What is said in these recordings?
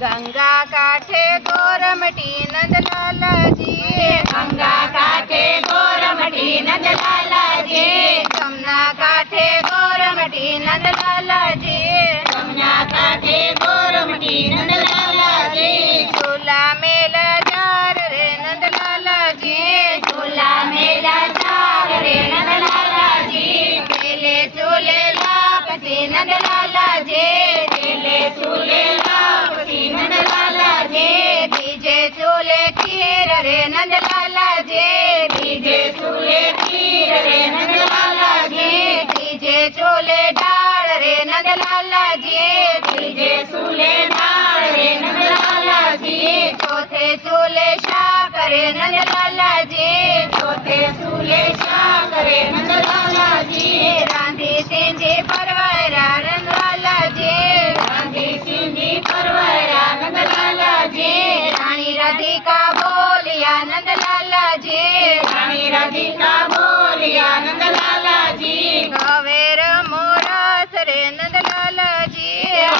गंगा काठे गोरमटी नंदलालाजी, गंगा काठे गोरमटी नंदलालाजी, जमुना काठे गोरमटी नंदलालाजी, जमुना काठे गोरमटी नंदलालाजी, झूला मेला जार रे नंदलालाजी, झूला मेला चार रे नंदलालाजी, केले झूले लापसी नंदलालाजी, केले झूले लापसी नंदलालाजी, बीजे झूले खीर रे नंदलालाजी, बीजे झूले खीर रे नंदलालाजी, बीजे झूले डाल रे नंदलालाजी, बीजे झूले डाल रे नंदलालाजी, चौथे झूले शाक रे नंदलालाजी, चौथे झूले शाक रे नंदलालाजी, रांधी सिंधी परवारा नंदलालाजी, रांधी सिंधी परवारा नंदलालाजी, रानी राधिका बोलिया नंदलालाजी, रानी राधिका बोलिया नंदलालाजी, कवेर मोरास रे नंदलालाजी,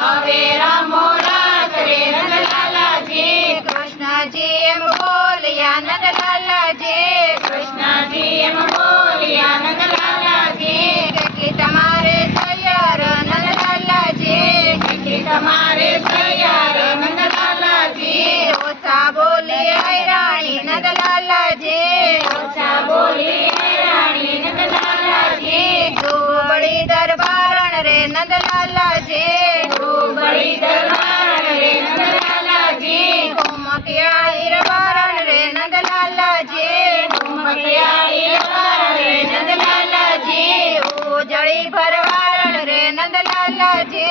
हवेरा मोरास रे नंदलालाजी, कृष्णाजी एम बोलिया नंदलालाजी, कृष्णाजी एम बोलिया नंदलालाजी, કેટલી તમારે તૈયાર નંદલાલાજી, કેટલી તમારે તૈયાર નંદલાલાજી, ઓછા બોલીએ હૈરાણી નંદલાલાજી, ઓછા બોલી રાણી નંદલાલાજી, ધૂબળી દરબારણ રે નંદલાલાજી, બળી દરબાર રે નંદલાલાજી, ઘુમકિયા હીરબારણ રે નંદલાલાજી, ઉમકિયાળી દરબાર રે નંદલાલાજી, ઉજળી ભરવારણ રે નંદલાલાજી,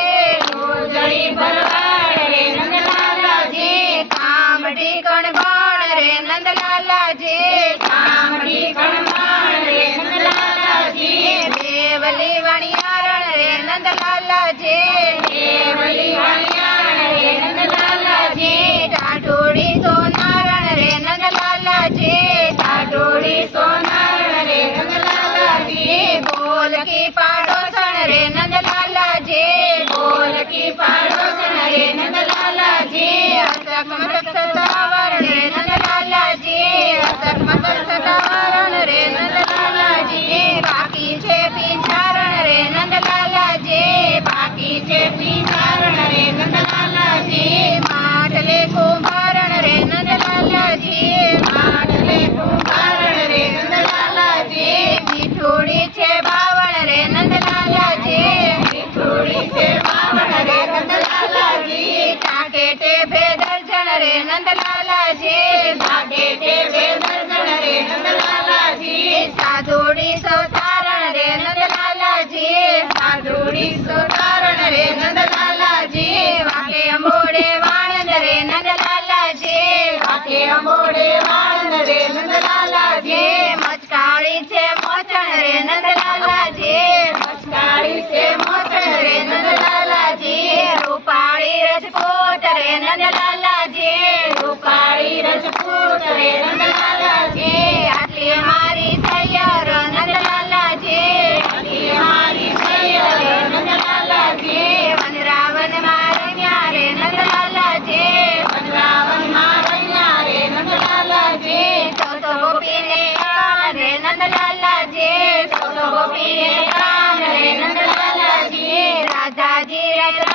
ઉજળી ભરવાડ રે નંદલાલાજી, કામડી કણબાણ રે નંદલાલાજી, કામડી કણમાણ રે નંદલાલાજી, દેવલી વણિયારણ રે નંદલાલાજી, દેવલી વાણિયાણ રે નંદલાલાજી, ટાઢોળી સોનારણ રે નંદલાલાજી, ટાઢોળી સોનારણ રે નંદલાલાજી, બોલકી પાડોસણ રે નંદલાલાજી, બોલકી પાડોસણ રે નંદલાલાજી, અસક મસક સતાવરણ રે નંદલાલાજી, અસક મસક સતાવરણ રે નંદલાલાજી, બાકી છે પિંજારણ રે નંદલાલાજી, બાકી છે પિંજારણ રે નંદલાલાજી, માટલે કુંભારણ રે નંદલાલાજી, માટલે કુંભારણ રે નંદલાલાજી, મીઠોડી છે બાવણ રે નંદલાલાજી, મીઠોડી છે બાવણ રે નંદલાલાજી, ટાકેટે ભેદર્જણ રે નંદલાલાજી, ભાગેટે વેદર્જણ રે નંદલાલાજી, સાધુડી સૌતારણ રે નંદલાલાજી, સાધુડી સુતારણ રે નંદલાલાજી, વાકે અંબોડે વાણંદ રે નંદલાલાજી, વાકે અંબોડે વાળંદ રે નંદલાલાજી, મચકાળી છે મોચણ રે નંદલાલાજી, મસ્કાળી છે મોસણ રે નંદલાલાજી, રૂપાળી રજકોટ રે નંદલાલાજી, રૂપાળી રજપૂત રે નંદલાલાજી, આટલી મારી તૈયાર નંદલાલાજી, આટલી મારી સૈયર નંદલાલાજી, વનરાવન મારણ્યા રે નંદલાલાજી, વનરાવન મારણ્યા રે નંદલાલાજી, સૌસો ગોપીને કાન રે નંદલાલાજી, સૌસો ગોપીને કાન રે નંદલાલાજી, રાધાજી રત્ન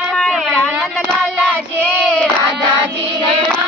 નંદલાલાજી, રાધાજી રે